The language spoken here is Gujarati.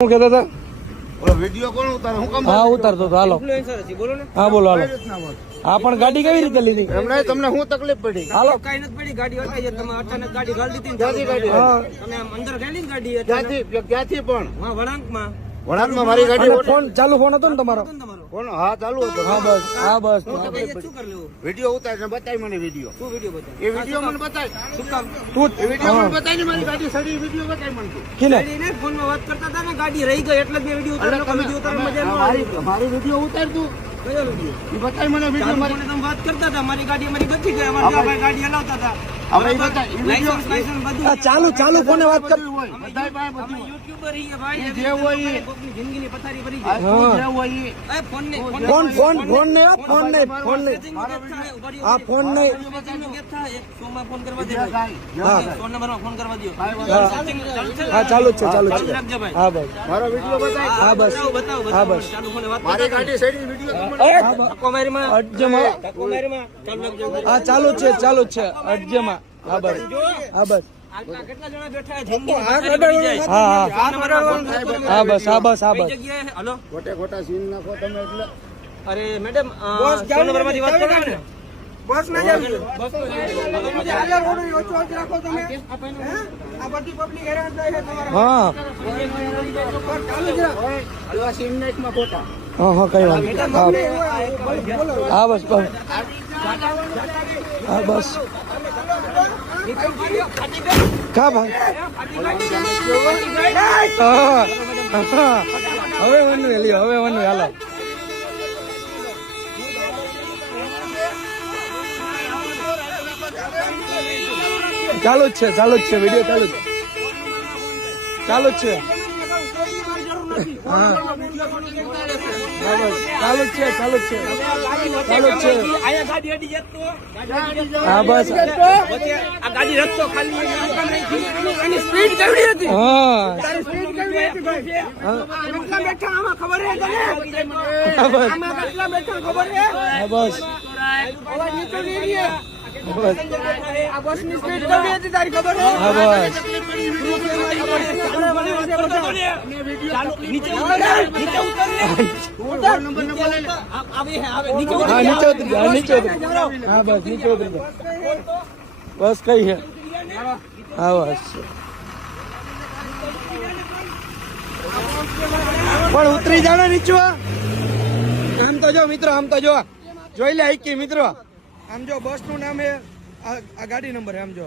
શું કહેતા હતા? વિડિયો કોણ ઉતારે? હું કામ હા ઉતારતો હતો. હાલો બોલો ને. હા બોલો હાલો. હા પણ ગાડી કેવી રીતે લીધી? એમને તમને શું તકલીફ પડી? હાલો કઈ નથી પડી, ગાડી હટાઈ છે. તમે અચાનક ગાડી ગાળી દીધી ને ક્યાંથી ગાડી? હા તમે આમ અંદર ગાડી ને ગાડી ક્યાંથી પણ વળાંકમાં વળાંકમાં મારી ગાડી ફોન ચાલુ ફોન હતો ને તમારો? તમારો કોણ? હા ચાલુ હતો. હા બસ હા બસ શું કરી લેવું? વિડિયો ઉતાર બતાવી મને વિડિયો. શું વિડીયો બતાવ? એ વિડિયો મને બતાવી. શું કામ? તું એ વિડિયો મને બતાવી મારી ગાડી સડી વિડિયો બતાવી મને તું. કિને ગાડીને ફોનમાં વાત કરતા હતા ને, ગાડી રહી ગઈ એટલે મેં વિડીયો ઉતાર્યો. તમે વિડીયો ઉતારવા મજા ન આવી. મારી વિડિયો ઉતાર તું. કયો વિડીયો? એ બતાવી મને વિડિયો મારી. તમે વાત કરતા હતા, મારી ગાડી અમારી ગતી ગઈ, અમારા ભાઈ ગાડી હલાવતા હતા. હવે એ બતાવી એ વિડિયો લાયસન્સ બધું આ ચાલુ ફોને વાત કર. હોય બધાય પાસે બધું હોય. યુટ્યુબર ઈ ભાઈ, એ જે હોય એ. કોકની જિંદગીની પથારી ભરી આ જાય. તું જે હોય એ. એ ફોન ને ફોન નહીં ફોન નહીં. આ ફોન નહીં. ફોન કરવા દે જાય. હા ફોન નંબરમાં ફોન કરવા દો. હા ચાલુ જ છે ચાલુ જ છે. રાખજો ભાઈ. હા બસ મારો વિડિયો બતાવી. હા બસ બતાવો હા બતાવો. બસ. ચાલુ ફોને વાત મારી કરતા ગાડી સડી વિડિયો તમને કોમેરીમાં અડજમાં કોમેરીમાં ચાલુ રાખજો. હા ચાલુ જ છે અડજમાં. હા બસ હા બસ આટલા કેટલા જણા બેઠા છે? જિંદગીની પથારી ભરી જાય. હા હા ફોન નંબરમાં ફોન કરતો રહો. હા બસ હા બસ હા કઈ બસ. જગ્યાએ? હલો ખોટા સીન નાખો તમે એટલે. અરે મેડમ ફોન નંબરમાંથી વાત કરો ને. બસ ના જાવ. બસ ચાલે રોડ ઓછો જ રાખો તમે. આ બધી પબ્લિક હેરાન થાય છે તમારા. હા ચાલુ જ રાખો. હલવા સીન નાખમાં ખોટા. હા કઈ વાત નહીં. હા હા બસ બસ હા બસ કા ભાઈ હા, હા. હવે વનવે લ્યો હવે વનવે હાલો. ચાલુ જ છે વિડીયો ચાલુ જ છે. હા હા બસ ચાલુ જ છે. આયા ગાડી અડી જતો. હા બસ આ ગાડી રસ્તો ખાલી આની સ્પીડ કેવડી હતી? હા સ્પીડ કેવી હતી ભાઈ? કેટલા બેઠા આમાં ખબર છે તને? હા બસ આમાં કેટલા બેઠા ખબર છે? હા બસ અવાજ નીકળી રહી છે. બસ આ બસની સ્પીડ કેવી હતી તારી ખબર છે? હા બસ નીચે ઉતર ને. આવે નીચે ઉતર. હા નીચે ઉતરી જાઓ હા બસ નીચે ઉતરી જાઓ બસ કઈ છે હા બસ પણ ઉતરી જાઓ ને નીચે. આમ તો જો મિત્રો આમ તો જોઈ લે આઈકી મિત્રો. આમ જો બસ નું નામ છે, આ ગાડી નંબર આમ જો.